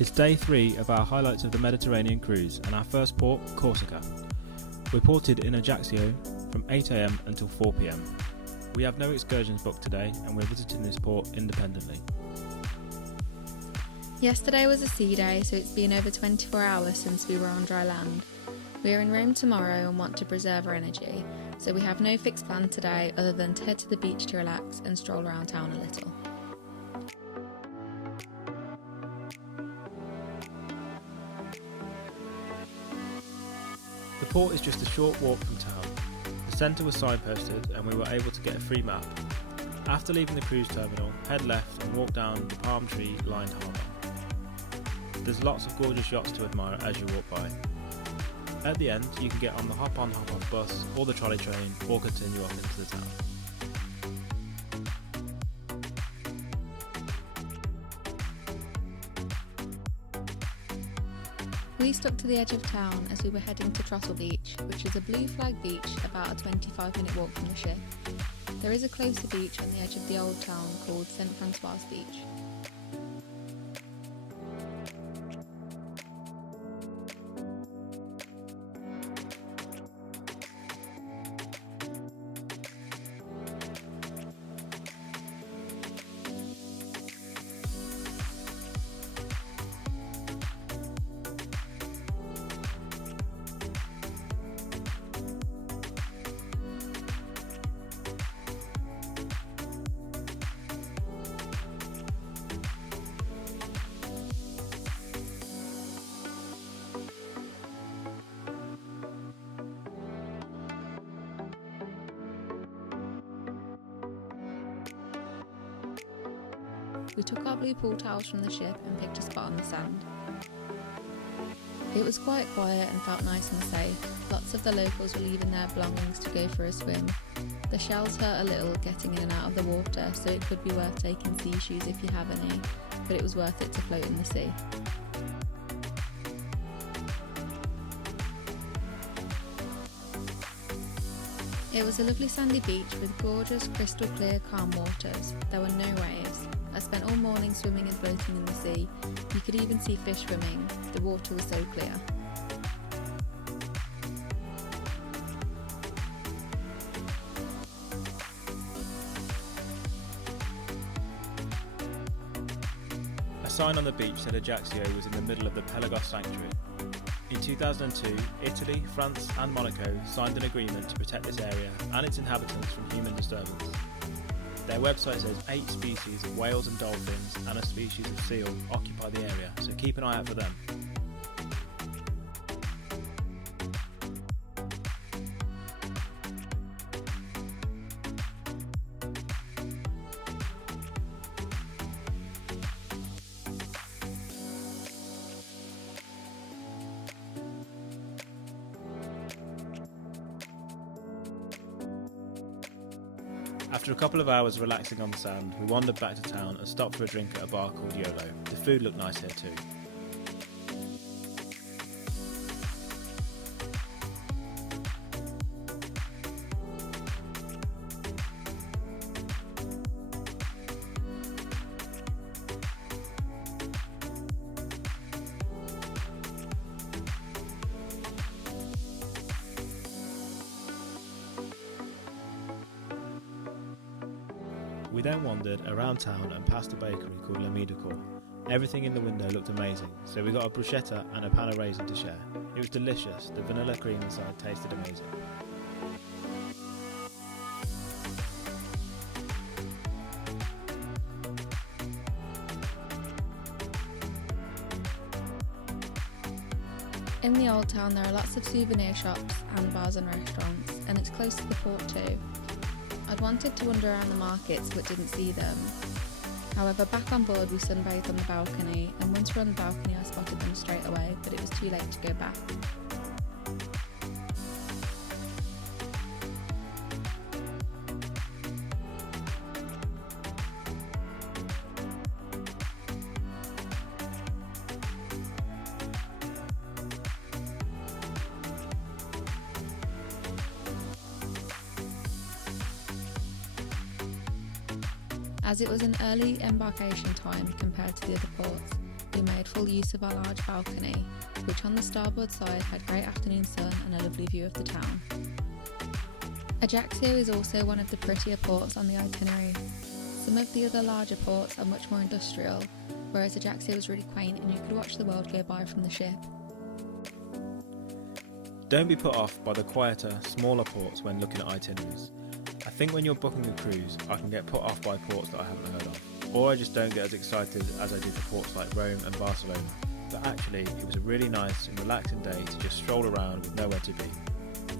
It's day 3 of our highlights of the Mediterranean cruise and our first port, Corsica. We're ported in Ajaccio from 8 AM until 4 PM. We have no excursions booked today and we're visiting this port independently. Yesterday was a sea day, so it's been over 24 hours since we were on dry land. We are in Rome tomorrow and want to preserve our energy, so we have no fixed plan today other than to head to the beach to relax and stroll around town a little. The port is just a short walk from town. The centre was signposted and we were able to get a free map. After leaving the cruise terminal, head left and walk down the palm tree lined harbour. There's lots of gorgeous yachts to admire as you walk by. At the end, you can get on the hop-on hop-off bus or the trolley train or continue off into the town. We stuck to the edge of town as we were heading to Trottle Beach, which is a blue flag beach about a 25-minute walk from the ship. There is a closer beach on the edge of the old town called St Francois Beach. We took our blue pool towels from the ship and picked a spot on the sand. It was quite quiet and felt nice and safe. Lots of the locals were leaving their belongings to go for a swim. The shells hurt a little getting in and out of the water, so it could be worth taking sea shoes if you have any, but it was worth it to float in the sea. It was a lovely sandy beach with gorgeous crystal clear calm waters. There were no waves. I spent all morning swimming and floating in the sea. You could even see fish swimming. The water was so clear. A sign on the beach said Ajaccio was in the middle of the Pelagos Sanctuary. In 2002, Italy, France and Monaco signed an agreement to protect this area and its inhabitants from human disturbance. Their website says 8 species of whales and dolphins and a species of seal occupy the area, so keep an eye out for them. After a couple of hours relaxing on the sand, we wandered back to town and stopped for a drink at a bar called YOLO. The food looked nice here too. We then wandered around town and past a bakery called La Decor. Everything in the window looked amazing, so we got a bruschetta and a pan of raisin to share. It was delicious, the vanilla cream inside tasted amazing. In the old town there are lots of souvenir shops and bars and restaurants, and it's close to the port too. I'd wanted to wander around the markets but didn't see them. However, back on board we sunbathed on the balcony, and once we were on the balcony I spotted them straight away, but it was too late to go back. As it was an early embarkation time compared to the other ports, we made full use of our large balcony, which on the starboard side had great afternoon sun and a lovely view of the town. Ajaccio is also one of the prettier ports on the itinerary. Some of the other larger ports are much more industrial, whereas Ajaccio is really quaint and you could watch the world go by from the ship. Don't be put off by the quieter, smaller ports when looking at itineraries. I think when you're booking a cruise, I can get put off by ports that I haven't heard of, or I just don't get as excited as I did for ports like Rome and Barcelona. But actually, it was a really nice and relaxing day to just stroll around with nowhere to be.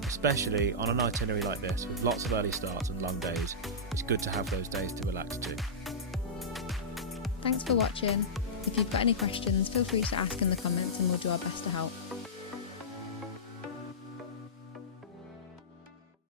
Especially on an itinerary like this with lots of early starts and long days, it's good to have those days to relax too. Thanks for watching. If you've got any questions, feel free to ask in the comments and we'll do our best to help.